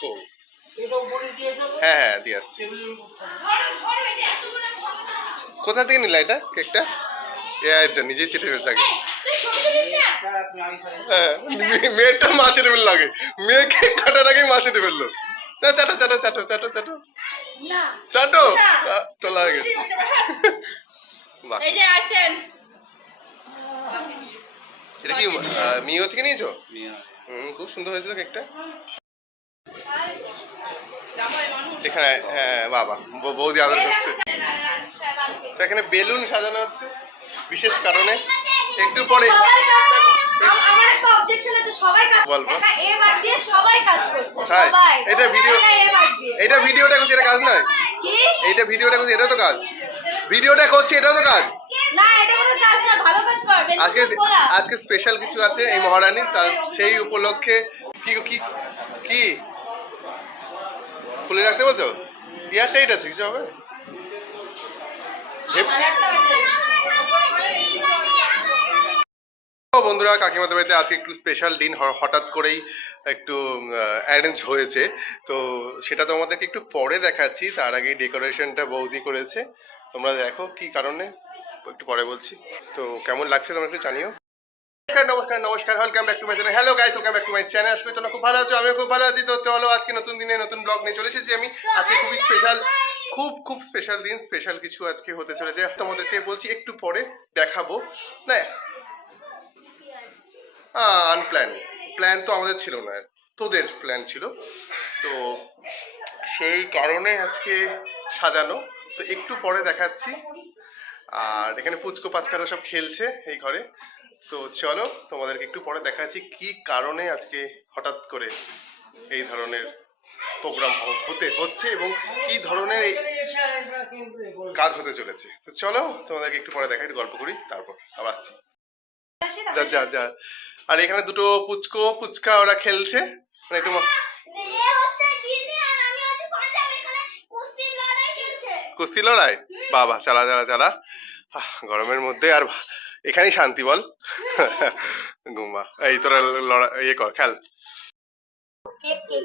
দেখো। হ্যাঁ হ্যাঁ দিয়ে আসছি। কোথা থেকে নিলা এটা কেকটা? নিজেই চেটে ফেলতে থাকে। হ্যাঁ মেয়েটা মা চেটে ফেললো আগে, মেয়েকে কাটার আগেই মা চেটে ফেললো। না চাটো চাটো চাটো চাটো চাটো চাটো তোলা হয়ে গেছে। এটা কি মিও থেকে নিয়েছো? খুব সুন্দর হয়েছিল কেকটা। এখানে হ্যাঁ বাবা বৌদি আদর করছে। এখানে বেলুন সাজানো হচ্ছে বিশেষ কারণে। একটু পরে এটা ভিডিওটা করছি, এটা কাজ নয়। এইটা ভিডিওটা করছি, এটা তো কাজ। ভিডিওটা করছি, এটাও তো কাজ। আজকে আজকে স্পেশাল কিছু আছে এই মহারানীর, তার সেই উপলক্ষে কি কি কি খুলে রাখতে বলছো? এয়ার টাইট আছে, কিছু হবে? বন্ধুরা, কাকিমাদের বাড়িতে আজকে একটু স্পেশাল দিন, হঠাৎ করেই একটু অ্যারেঞ্জ হয়েছে। তো সেটা তো আমাদেরকে একটু পরে দেখাচ্ছি। তার আগে ডেকোরেশনটা বৌদি করেছে, তোমরা দেখো কি কারণে, একটু পরে বলছি। তো কেমন লাগছে তোমরা একটু জানিও। নমস্কার নমস্কার, welcome back to my channel. Hello guys, welcome back to my channel. আজকে তোমরা খুব ভালো আছো, আমিও খুব ভালো আছি। তো চলো আজকে নতুন দিনে নতুন ব্লগ নিয়ে চলে এসেছি আমি। আজকে খুবই স্পেশাল, খুব স্পেশাল দিন, স্পেশাল কিছু আজকে হতে চলেছে। তোমাদেরকে বলছি একটু পরে দেখাবো। না আনপ্ল্যান, প্ল্যান তো আমাদের ছিল না, তোদের প্ল্যান ছিল। তো সেই কারণে আজকে সাজানো। তো একটু পরে দেখাচ্ছি। আর এখানে পুচকো পাচকারা সব খেলছে এই ঘরে। তো চলো তোমাদেরকে একটু পরে দেখাচ্ছি কি কারণে আজকে হঠাৎ করে এই ধরনের প্রোগ্রাম হচ্ছে এবং কি ধরনের কাজ হতে চলেছে। তো চলো তোমাদেরকে একটু পরে দেখাই, গল্প করি, তারপর আবার আসছি। যা যা যা। আর এখানে দুটো পুচকা ওরা খেলছে, মানে একটু কুস্তি লড়াই। বাবা চালা চালা চালা, গরমের মধ্যে আর এখানেই শান্তি বল। ঘুমা, এই তোরা লড়াই ইয়ে কর, খেল।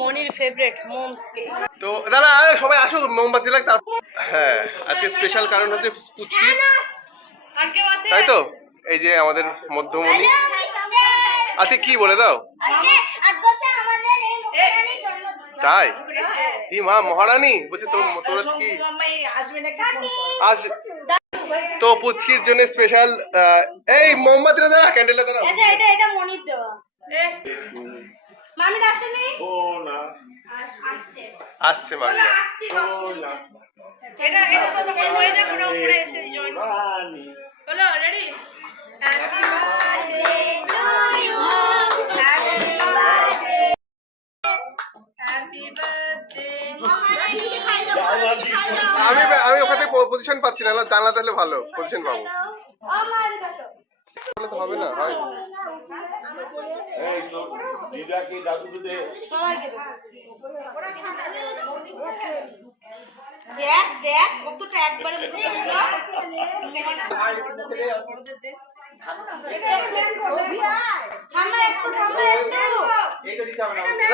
মনির ফেভারিট মোমস কেক। তো দাদা সবাই আসো, মোমবাতি লাগ। তারপর হ্যাঁ আজকে স্পেশাল কারণ হচ্ছে পুচকি, তাই তো। এই যে আমাদের মধ্যমণি আজকে কি বলে দাও? তাই কি মা মহারানী বলছে তোরা কি আজ? তো পুচকির জন্য স্পেশাল এই মোমবাতিটা দাও, ক্যান্ডেলটা দাও। আচ্ছা এটা মনির দেওয়া। মামি আসেনি? ও না আসছে মামি। ও না এটা তো তখন হয়ে যাবে না, উপরে এসে জয়েন হলো। Ready? Happy birthday to you, happy birthday, happy birthday. আমি ওখানে পজিশন পাচ্ছি না, জানলা তাহলে ভালো পজিশন পাবো। তো হবে না, হয় এই তো দিদাকে দাদুকে দে সবাইকে দেখ দেখ কতটা একবারে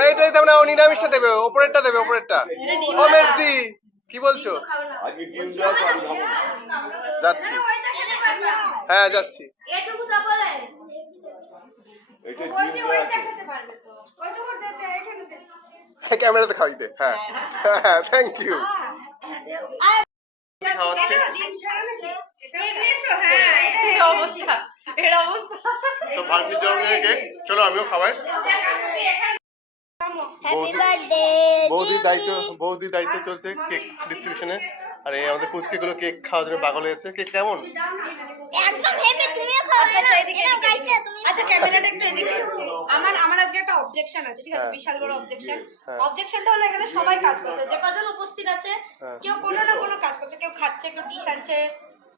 এইটাই দেবে না, ও নিরামিষটা দেবে, ওপরেরটা দেবে, ওপরেরটা। ও মেজদি কি বলছো? আজকে ডিম দাও তো আমি খাবো। যাচ্ছি, হ্যাঁ যাচ্ছি। এটা ডিম দাও ক্যামেরাতে খাওয়াই দে। হ্যাঁ হ্যাঁ থ্যাংক ইউ। খাওয়াচ্ছে তো ভাগ্নির জন্মদিনের কেক। চলো আমিও খাওয়াই। বৌদির দায়িত্ব চলছে কেক ডিস্ট্রিবিউশনে। আর এই আমাদের পুষ্টিগুলো কেক খাওয়ার জন্য পাগল হয়েছে। কেক কেমন? একদম হেভি। তুমিও খাও। আচ্ছা এদিকে আচ্ছা ক্যামেরাটা একটু এদিকে। আমার আজকে একটা অবজেকশন আছে, ঠিক আছে? বিশাল বড় অবজেকশন। অবজেকশনটা হলো এখানে সবাই কাজ করছে, যে কজন উপস্থিত আছে কেউ কোনো না কোনো কাজ করছে, কেউ খাচ্ছে, কেউ ডিশ আনছে,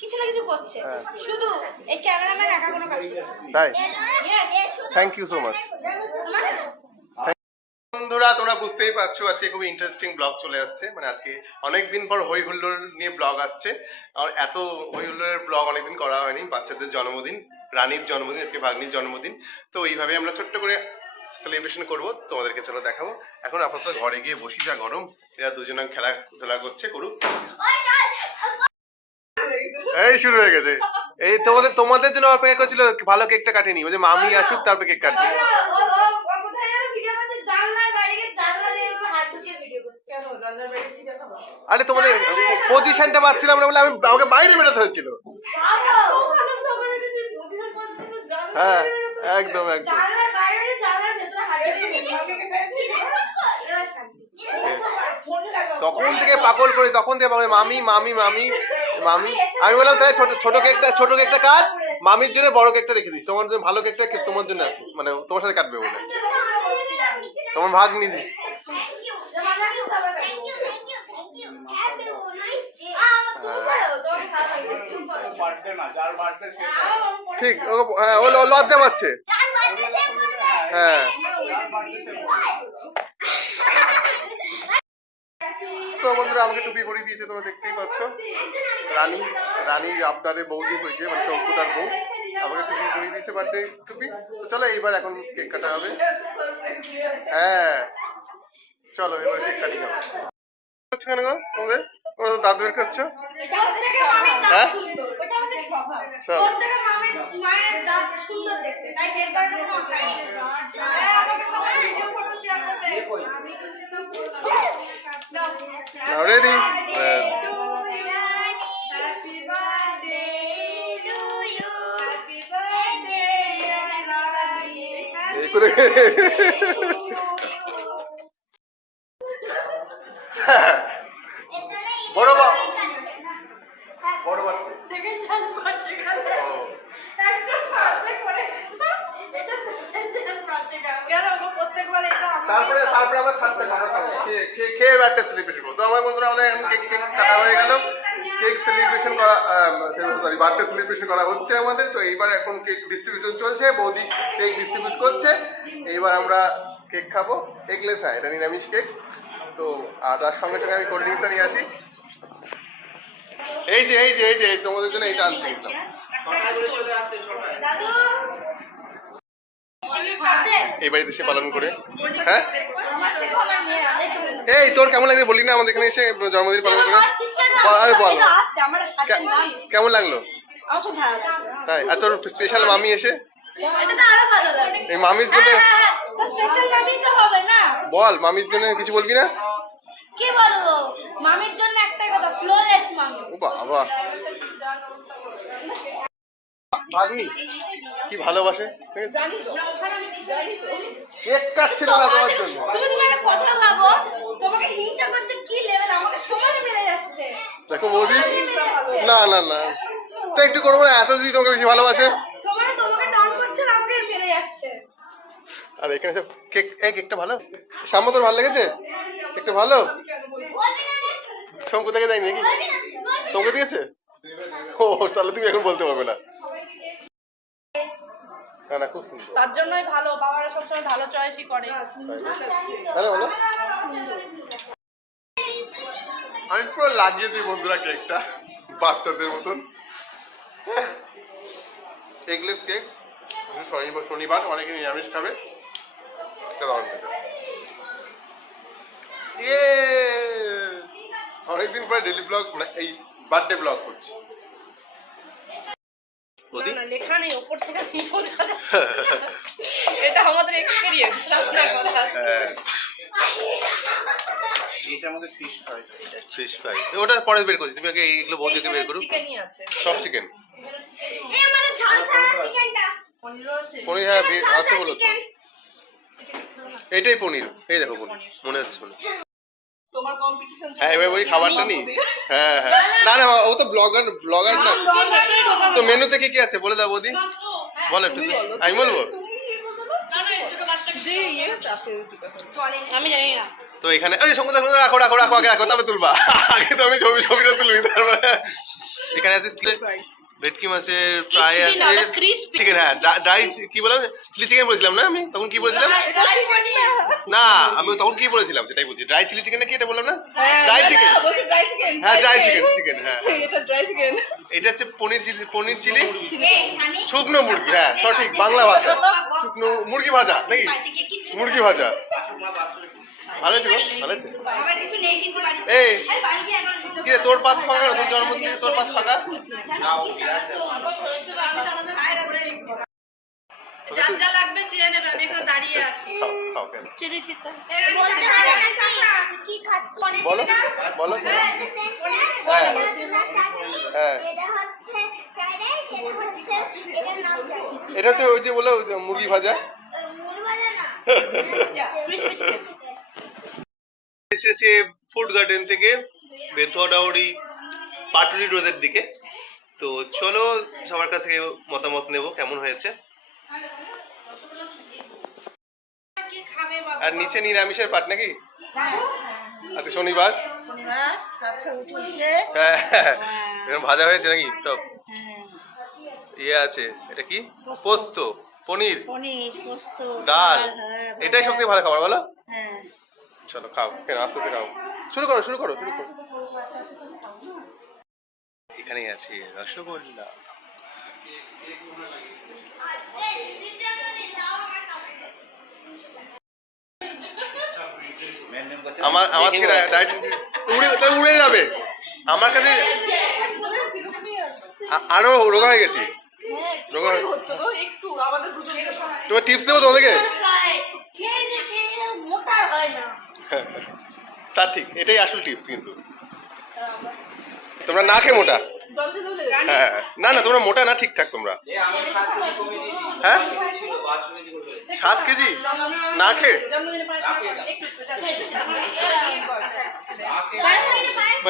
কিছু না কিছু করছে। শুধু এই ক্যামেরাম্যান একা কোনো কাজ করছে। তাই থ্যাংক ইউ সো মাচ। বন্ধুরা তোমরা বুঝতেই পারছো আজকে খুবই ইন্টারেস্টিং ব্লগ চলে আসছে। মানে আজকে অনেকদিন পর হই হুল্লোড় নিয়ে ব্লগ আসছে। আর এত হই হুল্লোড়ের ব্লগ অনেকদিন করা হয়নি। বাচ্চাদের জন্মদিন, রানীর জন্মদিন, আজকে ভাগ্নির জন্মদিন। তো এইভাবে আমরা ছোট্ট করে সেলিব্রেশন করবো, তোমাদেরকে চলো দেখাবো। এখন আপাতত ঘরে গিয়ে বসি, যা গরম। এরা দুজনে খেলাধুলা করছে, করুক। এই শুরু হয়ে গেছে। এই তোমাদের জন্য অপেক্ষা করছিল, ভালো কেকটা কাটেনি, ওই যে মামি আসুক তারপর কেক কাটবে। আরে তোমাদের পজিশনটা পাচ্ছিলাম না বলে আমাকে বাইরে বেরোতে হয়েছিল। হ্যাঁ একদম একদম। তখন থেকে পাগল করে, তখন থেকে পাগল, মামি মামি মামি মামি। আমি বললাম তাই ছোট কেকটা কাট, মামির জন্য বড় কেকটা রেখে দিস, তোমার জন্য ভালো কেকটা তোমার জন্য আছে, মানে তোমার সাথে কাটবে বলে, তোমার ভাগ নিজে। ঠিক, হ্যাঁ ও লজ্জা পাচ্ছে। হ্যাঁ তো বন্ধুরা আমাকে টুপি পরিয়ে দিয়েছে, তোমরা দেখতেই পাচ্ছ। রানীর আবদারে বৌদি হয়েছে, মানে শঙ্কুতার বউ আমাকে টুপি পরিয়ে দিয়েছে, বার্থডে টুপি। তো চলো এইবার এখন কেক কাটা হবে। হ্যাঁ চলো এবার কেক কাটি হবে। কেন গো তোমাদের, তোমরা তো দাঁত বের করছো? হ্যাঁ রেডি? বড় তারপরে আমরা খেয়ে বার্থডে সেলিব্রেশন করবো। তো আমার বন্ধুরা আমাদের এখন কেক কাটা হয়ে গেল, কেক সেলিব্রেশন করা, সরি বার্থডে সেলিব্রেশন করা হচ্ছে আমাদের। তো এইবার এখন কেক ডিস্ট্রিবিউশন চলছে, বৌদি কেক ডিস্ট্রিবিউট করছে। এইবার আমরা কেক খাবো, এগলেস, হ্যাঁ এটা নিরামিষ কেক। তো আর তার সঙ্গে সঙ্গে আমি কোল্ড ড্রিঙ্কসটা নিয়ে আসি। এই যে তোমাদের জন্য এইটা আনতে গেছিলাম। এই বাড়িতে এসে পালন করে। হ্যাঁ এই তোর কেমন লাগছে বলি না, আমাদের এখানে এসে জন্মদিন পালন করে। বল কেমন লাগলো? তাই, আর তোর স্পেশাল মামি এসে, এই মামির জন্য বল, মামির জন্য কিছু বলবি না? কি বলবো, মামির জন্য একটাই কথা, ফ্লোলেস মামি। ও বাবা, ভাগ্নি কি ভালোবাসে, কেক কাটছিল না তোমার জন্য। তুমি একটা কথা ভাবো, তোমাকে হিংসা করছে কি লেভেল, আমাকে সমানে মেরে যাচ্ছে। দেখো বৌদি, না তো একটু করবো না, এত যদি তোমাকে বেশি ভালোবাসে। সমানে তোমাকে ডাউন করছে আর আমাকে মেরে যাচ্ছে। আর এখানে সব কেক, কেকটা ভালো, সামনে তোর ভালো লেগেছে? কেকটা ভালো? শঙ্কু থেকে দেয়নি নাকি? তোমাকে দিয়েছে? ও তাহলে তুমি এখন বলতে পারবে না। না খুব সুন্দর, তার জন্যই ভালো, বাবারা সবসময় ভালো চয়েসই করে। বলো আমি পুরো লাগিয়ে দিই বন্ধুরা কেকটা বাচ্চাদের মতন। এগলেস কেক, শনিবার অনেকে নিরামিষ খাবে। অনেকদিন পরে ডেলি ব্লগ, মানে এই বার্থডে ব্লগ করছি। লেখা নেই ওপর থেকে, এটা আমাদের এক্সপেরিয়েন্স। এটার মধ্যে ফিশ ফ্রাই, ওটা পরে বের করছি, তুমি আগে এইগুলো বৌদিকে বের করো। সব চিকেন, পনির, হ্যাঁ আছে বলো তো, এটাই পনির, এই দেখো পনির মনে হচ্ছে পনির। হ্যাঁ এবার ওই খাবারটা নি। হ্যাঁ না ও তো ব্লগার না। তো মেনুতে কি আছে বলে দাও বৌদি, বলো একটু। আমি বলবো, আমি জানি না। তো এখানে ওই সঙ্গে রাখো আগে তবে তুলবা। আগে তো আমি ছবিটা তুলবি, তারপরে এখানে আছে ভেটকি মাছের ফ্রাই চিলি না, আছে, ওটা crispy। চিকেন, হ্যাঁ ড্রাই, কি বললাম, চিলি চিকেন বলেছিলাম না আমি তখন, কি বলেছিলাম? না আমি তখন কি বলেছিলাম সেটাই বলছি, ড্রাই চিলি চিকেন নাকি এটা বললাম না? ড্রাই চিকেন, হ্যাঁ ড্রাই চিকেন, চিকেন হ্যাঁ। এটা হচ্ছে পনির চিলি, পনির চিলি শুকনো মুরগি, হ্যাঁ সঠিক বাংলা ভাষা, শুকনো মুরগি ভাজা নাকি, মুরগি ভাজা। ভালো আছে গো, ভালো আছে। এই কি রে, তোর পাত ফাঁকা না, তোর জন্মদিনে তোর পাত ফাঁকা? যা লাগবে চেয়ে নেবে, আমি এখানে দাঁড়িয়ে আছি। খাও, খাও কেন? চিলি চিকেন বলতে হবে নাকি কি খাচ্ছ? বলো বলো। হ্যাঁ হ্যাঁ, এটা হচ্ছে ফ্রাইড রাইস, এটা হচ্ছে এটার নাম জানি। এটা হচ্ছে ওই যে বলো ওই যে মুরগি ভাজা। মুড়ি ভাজা না। Crispy chicken. এসেছে ফুড গার্ডেন থেকে বেথুয়াডাউরি পাটুলি রোডের দিকে। তো চলো সবার কাছে মতামত নেব কেমন হয়েছে। কি খাবে বাবা? আর নিচে নিরামিষের পাট নাকি? আজকে শনিবার। হ্যাঁ এরকম ভাজা হয়েছে নাকি সব? ইয়ে আছে, এটা কি? পোস্ত, পনির, পোস্ত, ডাল, হ্যাঁ, এটাই সব থেকে ভালো খাবার বলো। হ্যাঁ। চলো খাও, কেন আস্তে আস্তে খাও, শুরু করো শুরু করো শুরু করো। এখানেই আছে রসগোল্লা। আমার আমার থেকে ডায়েট উড়ে যাবে আমার কাছে, আরো রোগা হয়ে গেছি, রোগা হয়ে। তোমার টিপস দেবো তোমাদেরকে। মোটা হয় না। তা ঠিক, এটাই আসল টিপস কিন্তু। তোমরা না খেয়ে মোটা, হ্যাঁ না না তোমরা মোটা না, ঠিকঠাক তোমরা। হ্যাঁ 7 কেজি না খেয়ে,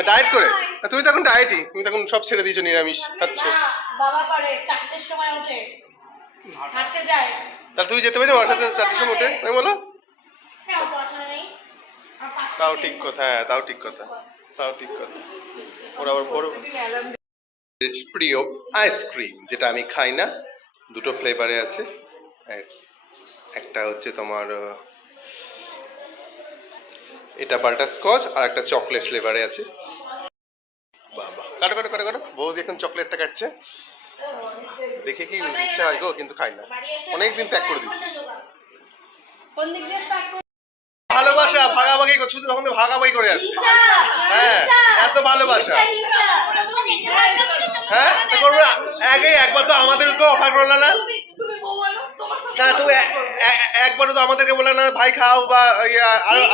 ডায়েট করে? তুমি তো এখন ডায়েটই, তুমি তো এখন সব ছেড়ে দিয়েছো, নিরামিষ খাচ্ছ। বাবা করে 4টের সময় ওঠে, হাঁটতে যায়। তাহলে তুই যেতে পারি 4টার সময় উঠে, আমি বলো। হ্যাঁ, পড়াশোনা নেই। তাও ঠিক কথা, হ্যাঁ তাও ঠিক কথা, তাও ঠিক কথা। ওরা আবার বড় প্রিয় আইসক্রিম, যেটা আমি খাই না, দুটো ফ্লেভারে আছে। একটা হচ্ছে তোমার এটা বাটারস্কচ, আর একটা চকলেট ফ্লেভারে আছে। বাবা কাটো কাটো কাটো কাটো, বৌদি এখন চকলেটটা কাটছে, দেখে কি ইচ্ছা হয় গো, কিন্তু খাই না, অনেকদিন ত্যাগ করে দিচ্ছি। কোন দিক দিয়ে স্টার্ট করব? ভালোবাসা ভাগাভাগি শুধু তখন তো ভাগাভাগি করে যাচ্ছে। হ্যাঁ এত ভালোবাসা, হ্যাঁ তা করবো না। একবার তো আমাদেরকে অফার করলো না, তুমি বউ বলো, তোমার সাথে না তুমি একবারও তো আমাদেরকে বলে না ভাই খাও, বা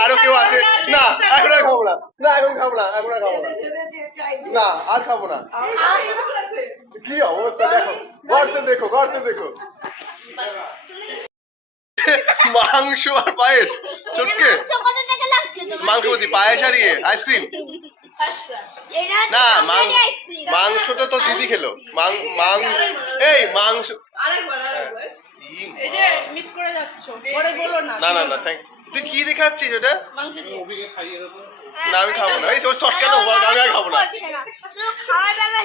আরো কেউ আছে না, এখন আর খাবো না, না এখন খাবো না, এখন আর খাবো না, না আর খাবো না। কি অবস্থা দেখো, গর্তে দেখো, গর্তে দেখো, মাংস আর পায়েস চটকে, কোথা থেকে লাগছে তোমার? মাংস বলছি, পায়েস আর ইয়ে আইসক্রিম। এটা হচ্ছে না চকলেট আইসক্রিম। মাংসটা তো দিদি খেলো, এই মাংস, ই এই যে মিস করে যাচ্ছ, পরে বলো না। না না না থ্যাংক, তুই কি দেখাচ্ছিস ওটা? মাংস দিয়ে। না আমি খাবো না, এই সব চটকে না, আমি আর খাবো না। করছে না, শুধু খাওয়ার ব্যাপার।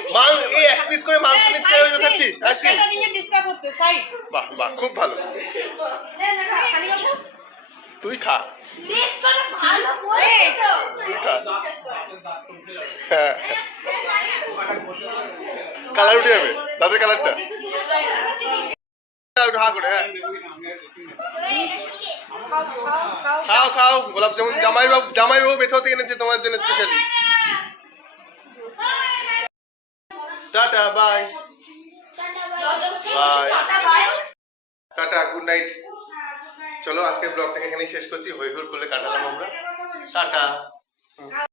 এই 1 পিস করে মাংস নিচ্ছে, ওই খাচ্ছিস আইসক্রিম। এটা নিয়ে ডিসকাস হচ্ছে, সাইড। বাহ বাহ খুব ভালো, খালি কথা। তুই খা, বেশ করে ভালো বলছে তো। তুই খা। হ্যাঁ কালার উঠে যাবে, দাঁতের কালারটা হা করে। হ্যাঁ খাও খাও, গোলাপ জামুন জামাইবাবু বেথাও থেকে এনেছে তোমার জন্য specially. Tata bye bye, tata good night. চলো আজকের ব্লগটাকে এখানেই শেষ করছি, হই হুর করলে কাটালাম আমরা, টাটা।